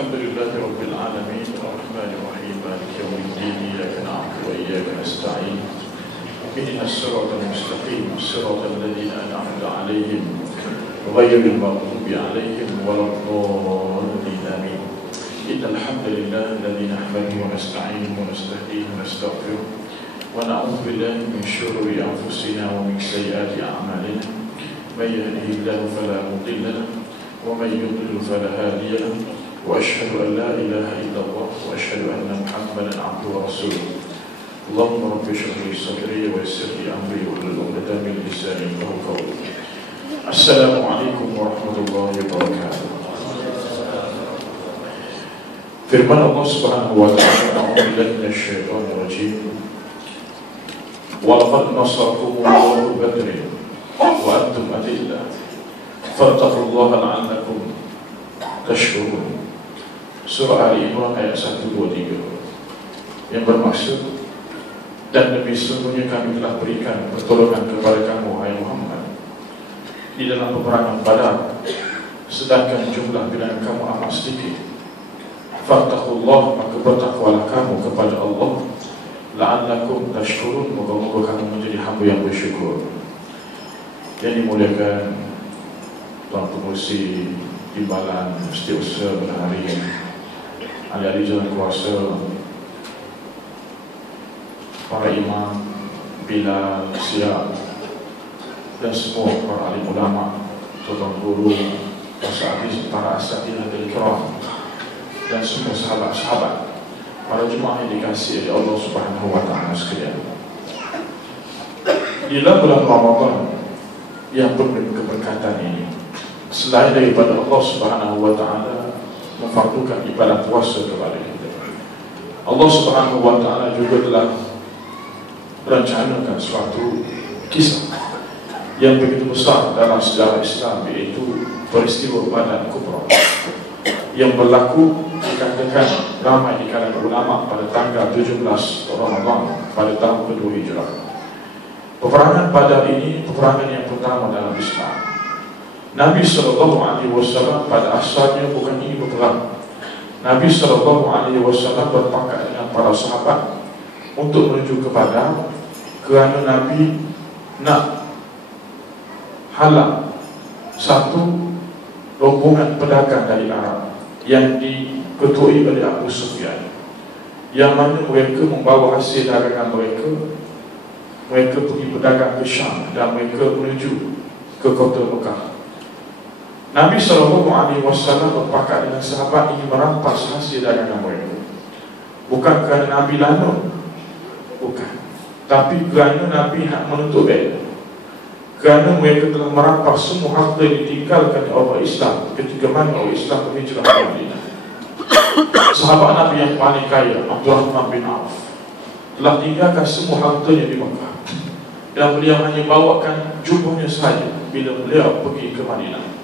الحمد لله رب العالمين الرحمن الرحيم مالك يوم الدين إياك نعبد وإياك نستعين اهدنا الصراط المستقيم صراط الذين أنعمت عليهم غير المغضوب عليهم ولا الضالين آمين. إن الحمد لله الذي نحمده ونستعينه ونستهديه ونستغفره ونعوذ بالله من شرور أنفسنا ومن سيئات أعمالنا من يهده الله فلا مضل له ومن يضلل فلا هادي له وأشهد أن لا إله إلا الله وأشهد أن محمدا عبده ورسوله. اللهم رب اشرح لي صدري ويسر لي أمري واحلل عقدة من لساني يفقهوا قولي. السلام عليكم ورحمة الله وبركاته. Firman Allah Subhanahu wa ta'ala, a'udzu billahi minasyaitonir rajim. Wa laqad nasarakumullahu bi Badrin wa antum adillah fattaqullaha la'allakum tashkurun. Surah Ali Imran ayat 1, 2, 3, yang bermaksud, dan demi sungguhnya kami telah berikan pertolongan kepada kamu, wahai Muhammad, di dalam peperangan Badar, sedangkan jumlah bilangan kamu amat sedikit. Fattaqullah, maka bertakwalah kamu kepada Allah, la'allakum tashkurun, moga-moga kamu menjadi hamba yang bersyukur. Yang dimuliakan Tuan Pengurusi Timbalan Setiausaha Berharian, ahli-ahli jalan kuasa, para imam, Bilal, Siap, dan semua para alim ulama, tuan guru, para asatidzah dan kiram, dan semua sahabat-sahabat, para jemaah yang dikasihi oleh Allah Subhanahu wa ta'ala sekalian. Di dalam bulan Ramadan yang penuh keberkatan ini, selain daripada Allah Subhanahu wa ta'ala memfardukan ibadah puasa kepada kita, Allah Subhanahu wa ta'ala juga telah merencanakan suatu kisah yang begitu besar dalam sejarah Islam, yaitu peristiwa Badar Kubra, yang berlaku dikatakan ramai di kalangan ulama pada tanggal 17 Ramadan pada tahun kedua Hijrah. Peperangan Badar ini peperangan yang pertama dalam Islam. Nabi SAW pada asalnya bukan ingin berperang. Nabi SAW berpangkat dengan para sahabat untuk menuju ke Badar, kerana Nabi nak halang satu rombongan pedagang dari Arab yang diketuai oleh Abu Sufyan, yang mana mereka membawa hasil dagangan mereka. Mereka pergi berdagang ke Syam dan mereka menuju ke kota Mekah. Nabi SAW berpakat dengan sahabat ingin merampas hasil dagangan mereka, bukan kerana Nabi lanut, bukan, tapi kerana Nabi nak menuntut bela, kerana mereka telah merampas semua harta yang ditinggalkan oleh orang Islam ketika mana orang Islam berhijrah ke Madinah. Sahabat Nabi yang paling kaya, Abdurrahman bin Auf, telah tinggalkan semua hartanya di Mekah, dan beliau hanya bawakan jubahnya saja bila beliau pergi ke Madinah.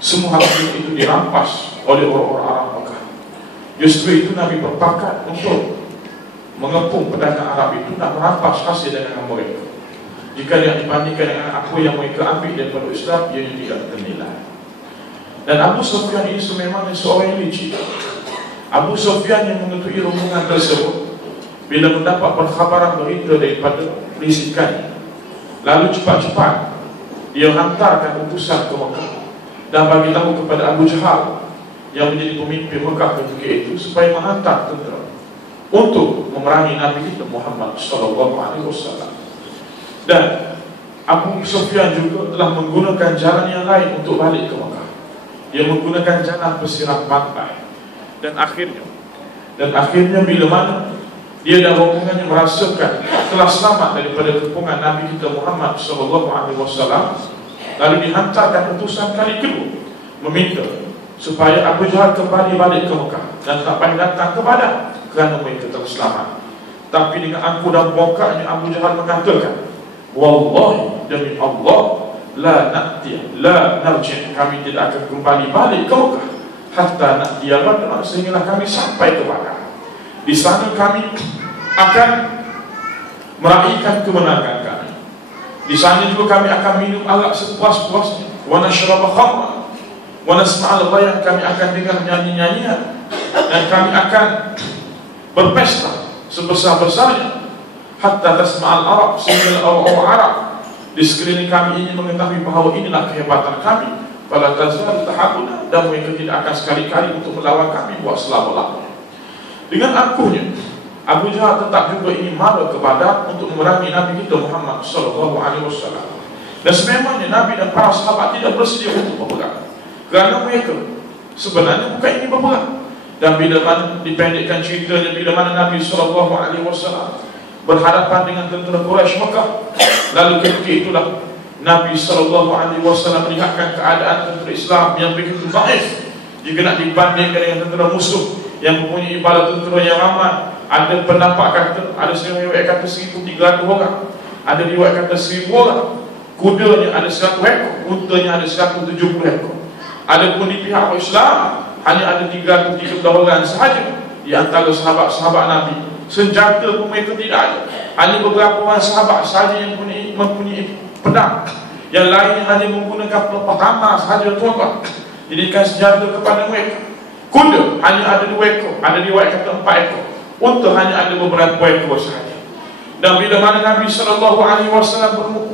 Semua harta itu dirampas oleh orang-orang Arab Mekah. Justru itu Nabi berpakat untuk mengepung pedagang Arab itu, nak merampas hasil dagangan mereka. Jika yang dibandingkan dengan apa yang mereka ambil daripada Islam, ianya tidak ternilai. Dan Abu Sufyan ini sememangnya seorang yang licik. Abu Sufyan yang mengetahui rombongan tersebut, bila mendapat perkhabaran berita daripada risikan, lalu cepat-cepat dia hantarkan utusan ke Mekah dan bagi tahu kepada Abu Jahal yang menjadi pemimpin Mekah ketika itu, supaya menghantar tentera untuk memerangi Nabi kita Muhammad SAW. Dan Abu Sufyan juga telah menggunakan jalan yang lain untuk balik ke Mekah. Dia menggunakan jalan pesisir pantai. Dan akhirnya bila mana dia dan rombongannya merasakan telah selamat daripada kepungan Nabi kita Muhammad SAW, lalu dihantarkan utusan kali kedua meminta supaya Abu Jahal kembali balik ke Mekah dan tak payah datang ke Badar kerana mereka telah selamat. Tapi dengan angkuh dan bongkaknya Abu Jahal mengatakan, wallahi, demi Allah, la narji', kami tidak akan kembali balik ke Mekah hatta na'tiya Badar, sehinggalah kami sampai ke Badar. Di sana kami akan meraihkan kemenangan kami. Di sana juga kami akan minum arak sepuas-puasnya, wa nashraba khamra wa nasma'al ghayah, kami akan dengar nyanyi-nyanyian dan kami akan berpesta sebesar-besarnya hatta tasma'al Arab, sehingga orang-orang Arab di sekeliling kami ini mengetahui bahawa inilah kehebatan kami. Fala tazal tahabuna, dan mereka tidak akan sekali-kali untuk melawan kami buat selama-lamanya. Dengan angkuhnya, Abu Jahal tetap juga ingin marah kepada untuk memerangi Nabi kita Muhammad SAW. Dan sememangnya Nabi dan para sahabat tidak bersedia untuk berperang, kerana mereka sebenarnya bukan ingin berperang. Dan bila mana dipendekkan ceritanya, bila mana Nabi SAW berhadapan dengan tentera Quraisy Mekah, lalu ketika itulah Nabi SAW melihatkan keadaan tentera Islam yang begitu baik jika nak dibandingkan dengan tentera musuh yang mempunyai bala tentera yang ramai. Ada pendapat kata, ada riwayat kata 1,300 orang, ada riwayat kata 1,000 orang. Kudanya ada 100 ekor, untanya ada 170 ekor. Ada pun di pihak Islam hanya ada 330 orang sahaja di antara sahabat-sahabat Nabi. Senjata pun mereka tidak ada. Hanya beberapa orang sahabat sahaja yang mempunyai pedang. Yang lain hanya menggunakan pelepah tanah sahaja, tuan-tuan. Jadikan senjata kepada mereka. Kuda hanya ada 2 ekor, ada riwayat kata 4 ekor. Unta hanya ada beberapa ekor sahaja. Dan bila mana Nabi SAW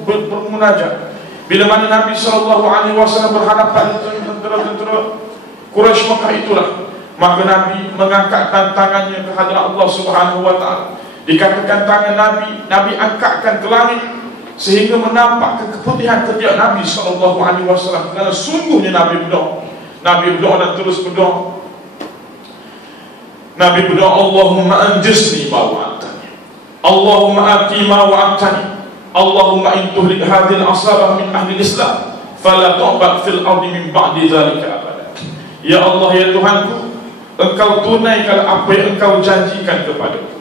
bermunajat, bila mana Nabi SAW berhadapan dengan tentera-tentera Quraisy Mekah itulah, maka Nabi mengangkat tangannya ke hadarat Allah Subhanahu wa Ta'ala. Dikatakan tangan Nabi angkatkan ke langit sehingga menampak keputihan ketiak Nabi SAW. Kerana sungguhnya Nabi berdoa. Nabi berdoa dan terus berdoa. Nabi berdoa, Allahumma anjisni ma wa'atani, Allahumma ati ma wa'atani, Allahumma in tuhlik hadhil asabah min ahli Islam fala tu'bad fil ardi min ba'di dhalika abada. Ya Allah, ya Tuhanku, Engkau tunaikan apa yang Engkau janjikan kepadaku.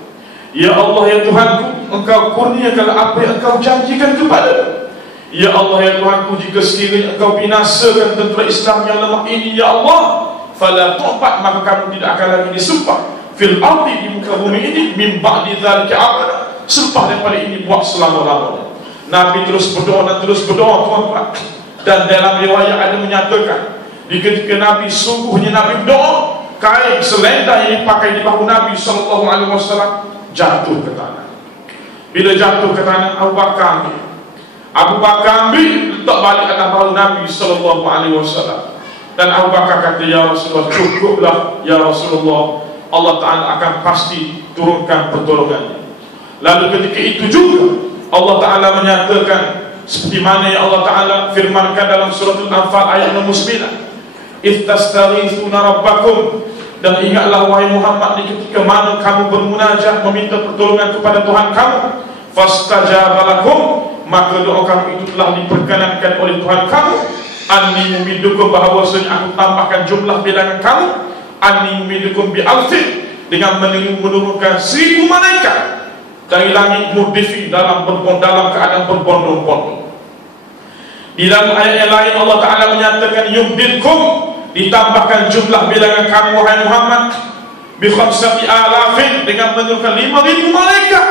Ya Allah, ya Tuhanku, Engkau kurniakan apa yang Engkau janjikan kepadaku. Ya Allah, ya Tuhanku, jika sekiranya Engkau binasakan tentera Islam yang lemah ini, ya Allah, fala tu'bad, maka kamu tidak akan lagi disumpah fil ardi, di muka bumi ini, min ba'di dzalika abada, selepas daripada ini buat selama-lamanya. Nabi terus berdoa dan terus berdoa, tuan-tuan. Dan dalam riwayat ada menyatakan, di ketika Nabi sungguhnya Nabi berdoa, kain selendang yang dipakai di bahu Nabi SAW jatuh ke tanah. Bila jatuh ke tanah, Abu Bakar ambil letak balik atas bahu Nabi SAW. Dan Abu Bakar kata, ya Rasulullah, cukuplah ya Rasulullah, Allah Ta'ala akan pasti turunkan pertolongannya. Lalu ketika itu juga Allah Ta'ala menyatakan seperti mana yang Allah Ta'ala firmankan dalam surah Al-Anfal ayat nombor 9, istastaghithuna rabbakum, dan ingatlah wahai Muhammad di ketika mana kamu bermunajat meminta pertolongan kepada Tuhan kamu, fastajaba lakum, maka doa kamu itu telah diperkenankan oleh Tuhan kamu. Anni mumidukum, bahawasanya aku tambahkan jumlah bilangan kamu. Anni mumidukum bi alfin, dengan menurunkan 1000 malaikat dari langit murdifi, dalam keadaan berbondong-bondong. Di dalam ayat yang lain Allah Ta'ala menyatakan yumdilkum, ditambahkan jumlah bilangan kamu wahai Muhammad bi khamsati alafin, dengan menurunkan 5,000 malaikat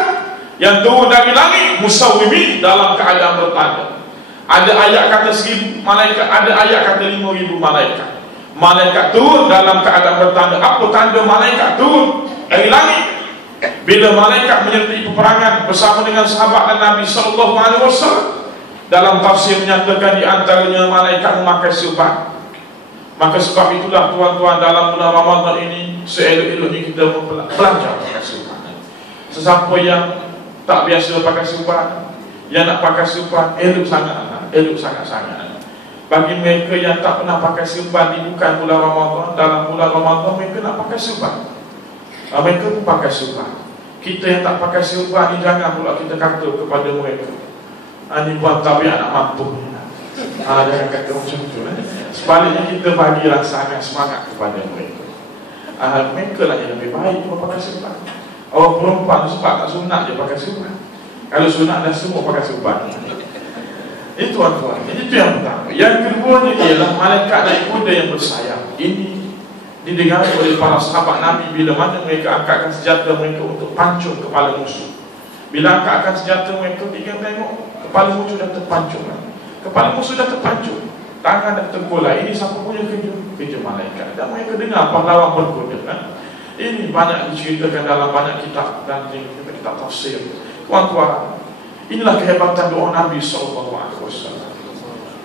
yang turun dari langit musawwimin, dalam keadaan bertanda. Ada ayat kata 1,000 malaikat, ada ayat kata 5,000 malaikat. Malaikat turun dalam keadaan bertanda. Apa tanda malaikat turun dari langit? Bila malaikat menyertai peperangan bersama dengan sahabat dan Nabi SAW, dalam tafsir menyatakan di antaranya malaikat memakai serban. Maka sebab itulah tuan-tuan, dalam bulan Ramadan ini seelok-eloknya kita belajar pakai serban. Sesiapa yang tak biasa pakai serban, yang nak pakai serban, elok sangat-sangat. Bagi mereka yang tak pernah pakai serban di bukan bulan Ramadan, dalam bulan Ramadan mereka nak pakai serban, mereka pun pakai serban. Kita yang tak pakai serban ni, jangan pula kita kata kepada mereka, ni buat tabiat nak mampu. Jangan kata macam tu. Sebaliknya kita bagilah sangat semangat kepada mereka. Mereka lah yang lebih baik kalau pakai serban. Orang perempuan sebab tak sunat je pakai serban. Kalau sunat dah semua pakai serban. Itu tuan-tuan, itu yang pertama. Yang keduanya ialah malaikat naik kuda yang bersayap. Ini didengar oleh para sahabat Nabi bila mana mereka angkatkan senjata mereka untuk pancung kepala musuh. Bila angkatkan senjata mereka, dia tengok kepala musuh dah terpancung. Kepala musuh dah terpancung, tangan dah tergolai. Ini siapa punya kerja? Kerja malaikat. Dan mereka dengar pahlawan berkuda, Ini banyak diceritakan dalam banyak kitab dan kitab tafsir. Tuan-tuan, inilah kehebatan doa Nabi SAW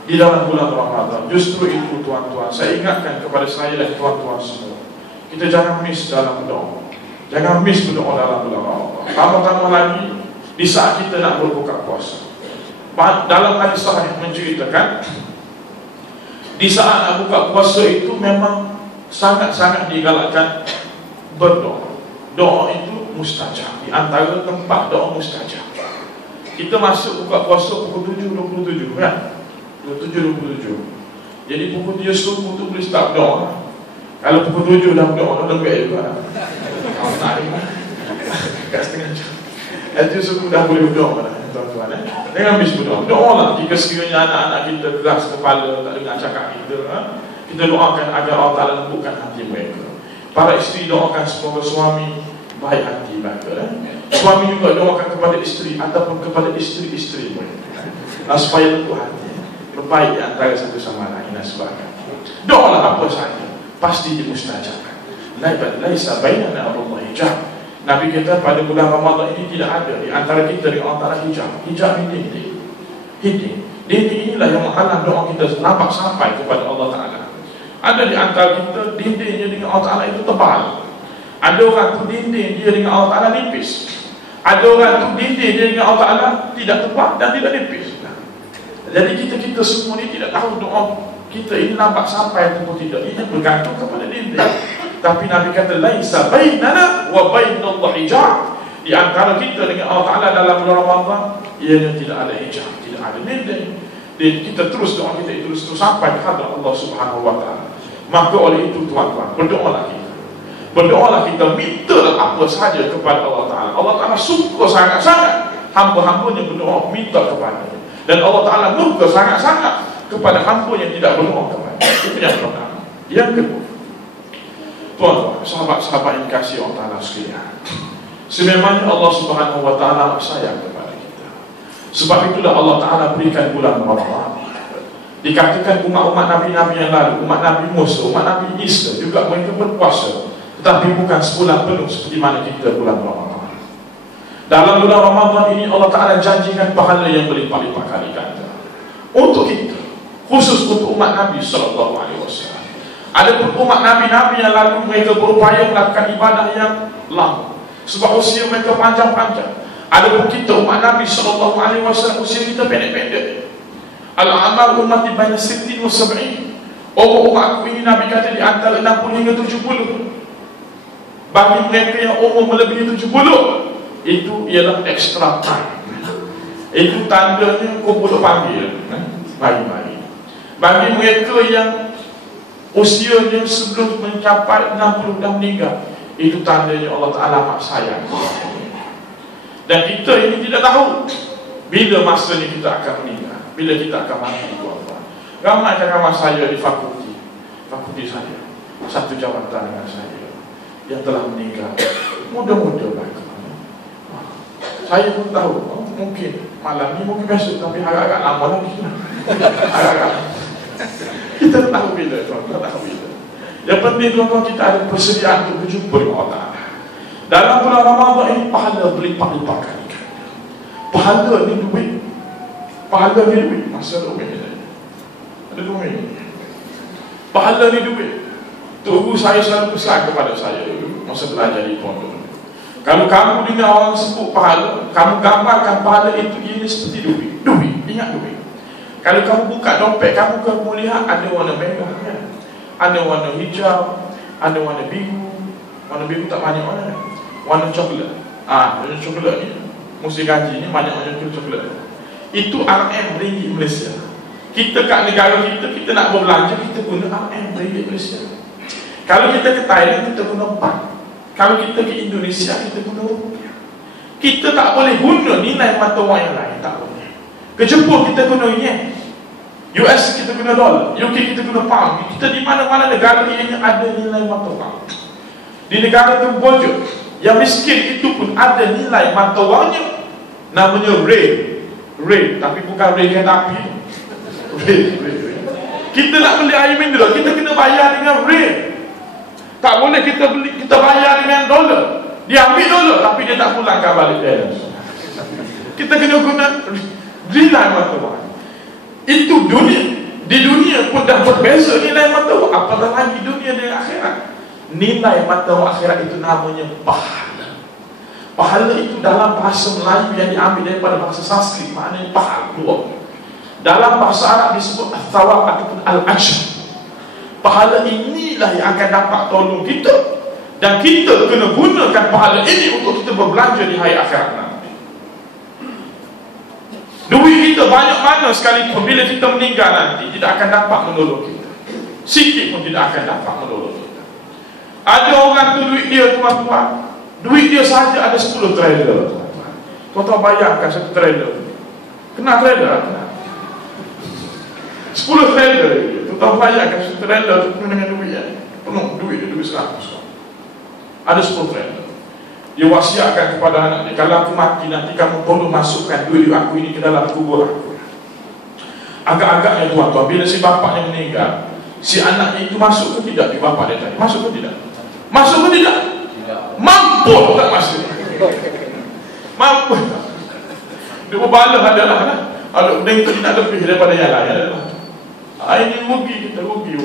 di dalam bulan Ramadan. Justru itu tuan-tuan, saya ingatkan kepada saya dan tuan-tuan semua, kita jangan miss dalam doa. Jangan miss berdoa dalam bulan Ramadan. Tambah-tambah lagi di saat kita nak berbuka puasa. Dalam hadis sahih menceritakan, di saat nak buka puasa itu memang sangat-sangat digalakkan berdoa. Doa itu mustajab. Di antara tempat doa mustajab. Kita masuk buka puasa pukul 7.27 kan? 7.27. Jadi pukul 7 subuh tu boleh start doa. Kalau pukul 7 dah berdoa, dah lembek juga. Kalau tak ada kat setengah jam. Itu subuh dah boleh berdoa dah, tuan-tuan. Jangan habis berdoa. Doa lah jika sekiranya anak-anak kita keras kepala, tak dengar cakap kita, kita doakan agar Allah Ta'ala lembutkan hati mereka. Para isteri doakan semoga suami baik hati mereka. Suami juga doakan kepada isteri ataupun kepada isteri-isteri mereka, supaya lembut hati, berbaik di antara satu sama lain dan sebagainya. Doalah apa saja, pasti dimustajabkan. Laisa bainana Allah hijab. Nabi kita pada bulan Ramadan ini tidak ada di antara kita dengan Allah Ta'ala hijab. Hijab ini dinding. Dinding inilah yang menghalang doa kita nampak sampai kepada Allah Ta'ala. Ada di antara kita dindingnya dengan Allah Ta'ala itu tebal. Ada orang tu dinding dia dengan Allah Ta'ala nipis. Ada orang tu dinding dia dengan Allah Ta'ala tidak tebal dan tidak nipis. Jadi kita semua ni tidak tahu doa kita ini nampak sampai atau tidak. Ini bergantung kepada dinding. Tapi Nabi kata laisa bainana wa bainallahi hijab. Di antara kita dengan Allah Ta'ala dalam bulan Ramadan, ianya tidak ada hijab, tidak ada dinding. Dan kita terus doa kita itu terus sampai kepada Allah Subhanahu wa Ta'ala. Maka oleh itu tuan-tuan, berdoalah kita. Berdoalah kita, mintalah apa saja kepada Allah Ta'ala. Allah Ta'ala suka sangat-sangat hamba-hambanya berdoa minta kepada. Dan Allah Ta'ala murka sangat-sangat kepada hamba yang tidak berdoa kepada. Itu yang pertama. Yang kedua, tuan-tuan, sahabat-sahabat yang kasih Allah Ta'ala sekalian, sememangnya Allah Subhanahu wa Ta'ala sayang kepada kita. Sebab itulah Allah Ta'ala berikan bulan Ramadan. Dikatakan umat-umat Nabi-Nabi yang lalu, umat Nabi Musa, umat Nabi Isa juga mereka berpuasa, tetapi bukan sebulan penuh seperti mana kita bulan Ramadan. Dalam bulan Ramadan ini Allah Ta'ala janjikan pahala yang berlimpah-limpah kali ganda untuk kita, khusus untuk umat Nabi SAW. Ada umat Nabi-Nabi yang lalu mereka berupaya melakukan ibadah yang lama sebab usia mereka panjang-panjang. Ada pun kita umat Nabi SAW, usia kita pendek-pendek. Al-amal ummati baina 60 wa 70. Umur umatku ini Nabi kata di antara 60 hingga 70. Bagi mereka yang umur melebihi 70, itu ialah extra time. Itu tandanya kau boleh panggil mari-mari. Bagi mereka yang usianya sebelum mencapai 60 dah meninggal, itu tandanya Allah Ta'ala amat sayang. Dan kita ini tidak tahu bila masanya kita akan meninggal, bila kita akan mati, tuan-tuan. Ramai kawan saya di fakulti saya, satu jawatan dengan saya, yang telah meninggal, muda-muda mereka. Saya pun tahu, mungkin malam ni, mungkin besok, tapi agak-agak lama lagi. Agak-agak. Kita tahu bila, tuan-tuan, tahu bila. Yang penting, tuan-tuan, kita ada persediaan untuk berjumpa dengan Allah Ta'ala. Dalam bulan Ramadan ini, pahala berlimpah-limpah kali. Pahala ni duit. Pahala ni duit. Masa duit ni. Ada duit ni. Pahala ni duit. Guru saya selalu pesan kepada saya dulu, masa belajar di pondok. Kalau kamu dengar orang sebut pahala, kamu gambarkan pahala itu ini seperti duit. Duit, ingat duit. Kalau kamu buka dompet, kamu lihat ada warna merah, kan? Ada warna hijau, ada warna biru. Warna biru tak banyak warna. Warna coklat. Warna coklat ni, musim gaji ni banyak warna coklat. Itu RM ringgit Malaysia. Kita kat negara kita nak berbelanja, kita guna RM ringgit Malaysia. Kalau kita ke Thailand, kita guna bank. Kalau kita ke Indonesia, kita guna rupiah. Kita tak boleh guna nilai mata wang yang lain, tak boleh. Ke Jepun kita guna yen, US kita guna dolar, UK kita guna pound. Kita di mana-mana negara ini ada nilai mata wang. Di negara Kemboja yang miskin itu pun ada nilai mata wangnya, namanya ray, tapi bukan ray kereta api. Ray. Kita nak beli air mineral, kita kena bayar dengan ray. Tak boleh kita beli, kita bayar dengan dolar. Dia ambil dolar tapi dia tak pulangkan balik dia. Kita kena guna nilai mata wang. Itu dunia. Di dunia pun dah berbeza nilai mata wang. Apatah lagi dunia dengan akhirat. Nilai mata wang akhirat itu namanya pahala. Pahala itu dalam bahasa Melayu yang diambil daripada bahasa Sanskrit, maknanya pahala. Dalam bahasa Arab disebut al-thawab ataupun al-ajr. Pahala inilah yang akan dapat tolong kita, dan kita kena gunakan pahala ini untuk kita berbelanja di hari akhirat nanti. Duit kita banyak mana sekalipun, bila kita meninggal nanti tidak akan dapat menolong kita. Sikit pun tidak akan dapat menolong kita. Ada orang tu duit dia, tuan-tuan, duit dia saja ada 10 trailer, tuan-tuan. Tuan-tuan bayangkan 1 trailer. Kenal trailer? Kenal. 10 trailer. Tuan-tuan bayangkan 1 trailer tu penuh dengan duit ya. Penuh duit 100. Ada 10 trailer. Dia wasiatkan kepada anak dia, kalau aku mati nanti kamu tolong masukkan duit aku ini ke dalam kubur aku. Agak-agaknya tuan-tuan, bila si bapaknya meninggal, si anaknya itu masuk ke tidak di bapak dia tadi? Masuk ke tidak? Masuk ke tidak? Mampu tak masuk? Mampu tak? Dia berbalah adalah kalau benda itu tidak lebih daripada yang lain adalah ini rugi kita, rugi.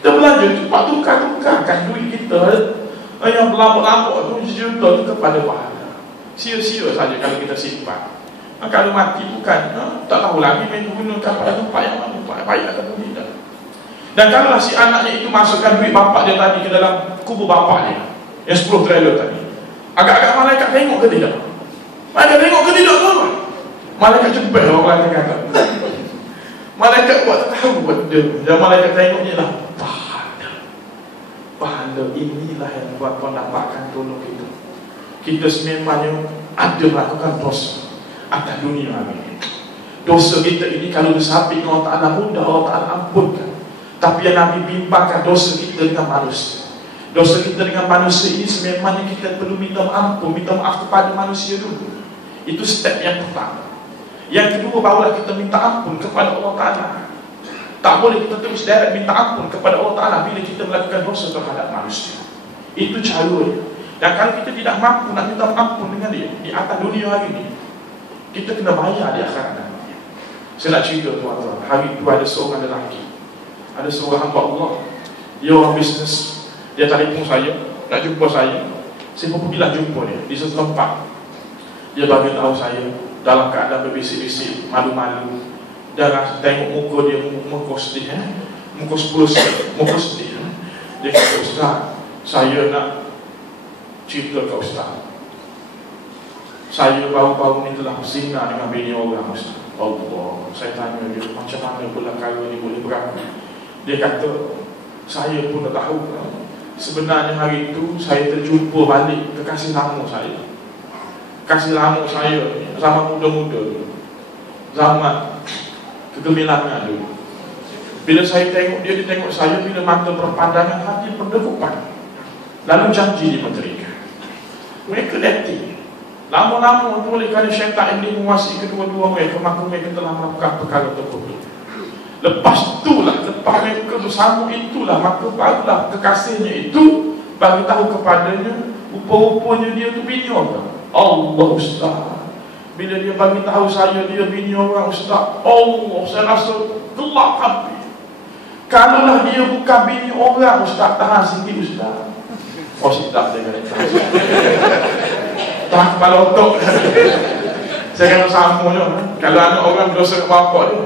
Kita belanja cepat tukar-tukarkan duit kita yang berlambak-lambak tu juta tu kepada pahala. Sia-sia saja kalau kita simpan. Kalau mati bukan tak tahu lagi main gunakan pada tempat yang mana, baik atau tidak. Dan kalau si anaknya itu masukkan duit bapak dia tadi ke dalam kubur bapak dia yang 10 trailer tadi, agak-agak malaikat tengok ke tidak? Malaikat tengok ke tidak tu? Malaikat jemput orang lain kata. Malaikat buat tahu benda. Dan malaikat tengoknya lah pahala. Pahala inilah yang buat tuan dapatkan tolong kita. Kita sememangnya ada melakukan dosa atas dunia ini. Dosa kita ini kalau disabit Allah Ta'ala mudah Allah Ta'ala ampunkan. Tapi yang Nabi bimbangkan dosa kita dengan manusia. Dosa kita dengan manusia ini sememangnya kita perlu minta ampun, minta maaf kepada manusia dulu. Itu step yang pertama. Yang kedua, barulah kita minta ampun kepada Allah Ta'ala. Tak boleh kita terus direct minta ampun kepada Allah Ta'ala bila kita melakukan dosa terhadap manusia. Itu caranya. Dan kalau kita tidak mampu nak minta ampun dengan dia di atas dunia hari ini, kita kena bayar di akhirat nanti. Saya nak cerita tuan-tuan, hari itu ada seorang lelaki, ada seorang hamba Allah. Dia orang bisnes. Dia telefon saya, nak jumpa saya. Saya pun pergilah jumpa dia di satu tempat. Dia bagi tahu saya dalam keadaan berbisik-bisik, malu-malu. Dan tengok muka dia, muka sedih, muka 10 muka sedih. Dia kata, Ustaz, saya nak cerita ke Ustaz. Saya baru-baru ni telah berzina dengan bini orang, Ustaz. Allah, saya tanya dia, macam mana pula kali ni boleh berlaku? Dia kata, saya pun tak tahu. Sebenarnya hari itu saya terjumpa balik kekasih lama saya. Kasih lama saya zaman muda-muda dulu, zaman kegemilangan dulu. Bila saya tengok dia tengok saya, bila mata berpandangan hati berdegupan. Lalu janji dia menterikan. Mereka letih. Lama-lama oleh kerana syaitan ini menguasai kedua-dua mereka, maka mereka telah melakukan perkara tertentu. Lepas itulah, lepas mereka bersama itulah, maka barulah kekasihnya itu bagi tahu kepadanya, rupa-rupanya dia tu bini orang. Allah, Ustaz, bila dia bagi tahu saya dia bini orang, Ustaz, Allah, saya rasa gelap hati. Kalaulah dia bukan bini orang, Ustaz, tahan sikit, Ustaz. Oh, sedap dia kata. Tahan kepala otak. Saya kena sama je. Kalau anak orang dosa ke bapak dia,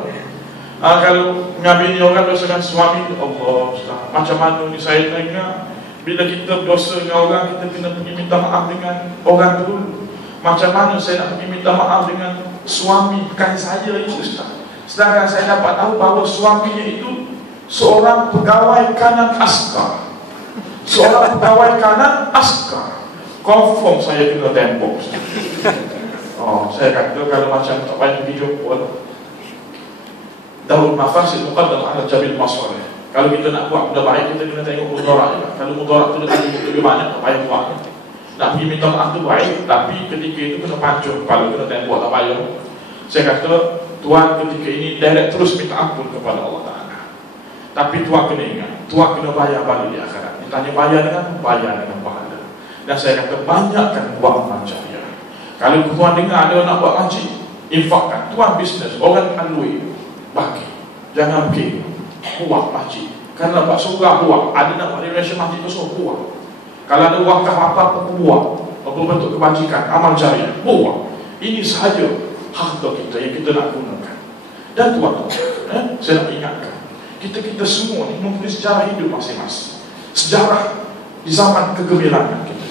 kalau dengan bini orang dosa dengan suami dia, Allah, Ustaz, macam mana ni saya tengok. Bila kita berdosa dengan orang, kita kena pergi minta maaf dengan orang dulu. Macam mana saya nak pergi minta maaf dengan suami bukan saya itu, Ustaz? Sedangkan saya dapat tahu bahawa suaminya itu seorang pegawai kanan askar. Seorang pegawai kanan askar. Confirm saya kena tembok, Ustaz. Oh, saya kata kalau macam tak payah pergi jumpa. Dahul mafasid muqaddam ala jabil masalih. Kalau kita nak buat benda baik, kita kena tengok mudarat juga. Kalau mudarat tu lebih banyak, tak payah buat. Nak pergi minta maaf tu baik, tapi ketika itu kena pancung kepala, kena tembok, tak payah. Saya kata, Tuan ketika ini direct terus minta ampun kepada Allah Ta'ala. Tapi Tuan kena ingat, Tuan kena bayar balik di akhirat. tanya bayar dengan pahala. Dan saya kata banyakkan buat amal jariah. Kalau tuan dengar ada nak buat masjid, infakkan. Tuan bisnes, orang ada duit, bagi. Jangan pergi buat masjid. Kerana buat surah buat, ada nak buat renovation masjid tu suruh buat. Kalau ada wakaf apa-apa buat, bentuk kebajikan, amal jariah, buat. Ini sahaja harta kita yang kita nak gunakan. Dan tuan-tuan, saya nak ingatkan, kita semua ni mempunyai sejarah hidup masing-masing. Sejarah di zaman kegemilangan kita,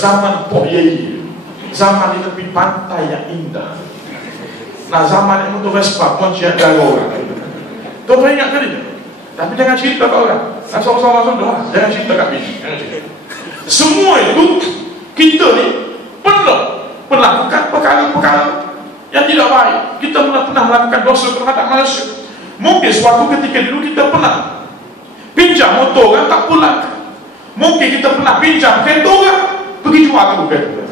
zaman Pok Yeye, zaman di tepi pantai yang indah. Nah, zaman yang motor Vespa, kuncian dari orang. Tuan-tuan ingat kan itu? Tapi jangan cerita ke orang. Sama-sama sudah, jangan cerita kat bini, jangan cerita. Semua itu kita ni pernah melakukan perkara-perkara yang tidak baik. Kita pernah melakukan dosa terhadap manusia. Mungkin suatu ketika dulu kita pernah pinjam motor orang tak pulang. Mungkin kita pernah pinjam kereta orang pergi jual tu kereta.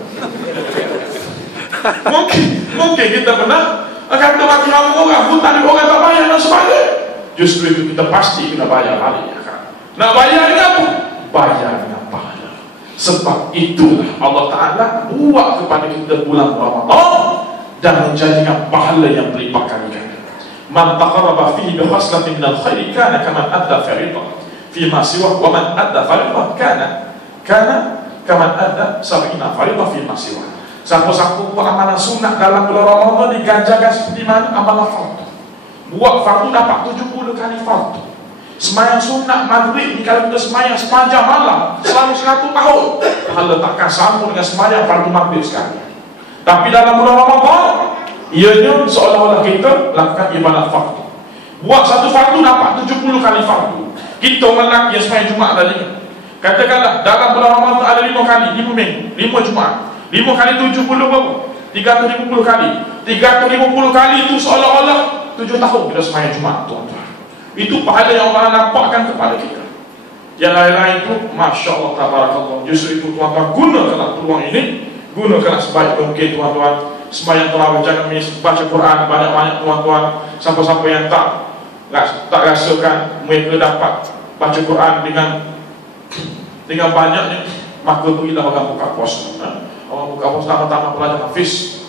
Mungkin kita pernah kata mati ramai orang, hutang orang tak bayar dan sebagainya. Justru itu kita pasti kena bayar balik. Nak bayar dengan apa? Bayar dengan pahala. Sebab itulah Allah Ta'ala buat kepada kita bulan Ramadan dan menjadikan pahala yang berlipat kali ganda. Man taqarraba fihi bi khaslatin min al-khairi kana kaman adda fariḍah fi ma siwa wa man adda fariḍah kana kaman adda 70 fariḍah fi ma siwa. Siapa-siapa buat amalan sunat dalam bulan Ramadan diganjarkan seperti mana amalan fardu. Buat fardu dapat 70 kali fardu. Semayang sunat maghrib ni kalau kita semayang sepanjang malam selama 100 tahun, pahala takkan sama dengan semayang fardu maghrib sekali. Tapi dalam bulan Ramadan, ianya seolah-olah kita lakukan ibadat fardu. Buat satu fardu dapat 70 kali fardu. Kita orang lelaki yang semayang Jumaat tadi, katakanlah dalam bulan Ramadan ada 5 kali, 5 minggu, 5 Jumaat, 5 kali 70 berapa? 350 kali. 350 kali itu seolah-olah 7 tahun kita semayang Jumaat, tuan-tuan. Itu pahala yang Allah nampakkan kepada kita. Yang lain-lain itu, Masya Allah, tabarakallah. Justru itu tuan-tuan, gunakanlah peluang ini. Gunakanlah sebaik mungkin tuan-tuan. Semayang terawih, jangan baca Quran banyak-banyak tuan-tuan. Siapa-siapa yang tak rasakan mereka dapat baca Quran dengan banyaknya, maka pergilah orang buka puasa. Orang buka puasa tambah-tambah pelajar hafiz.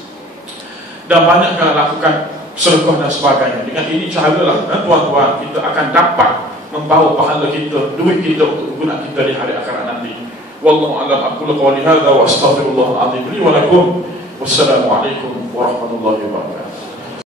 Dan banyakkan lakukan sedekah dan sebagainya. Dengan ini caralah tuan-tuan kita akan dapat membawa pahala kita, duit kita untuk guna kita di hari akhirat nanti. Wallahu a'lam. Aqulu qawli hadza wa astaghfirullahal azim li wa lakum. Wassalamu alaikum warahmatullahi wabarakatuh.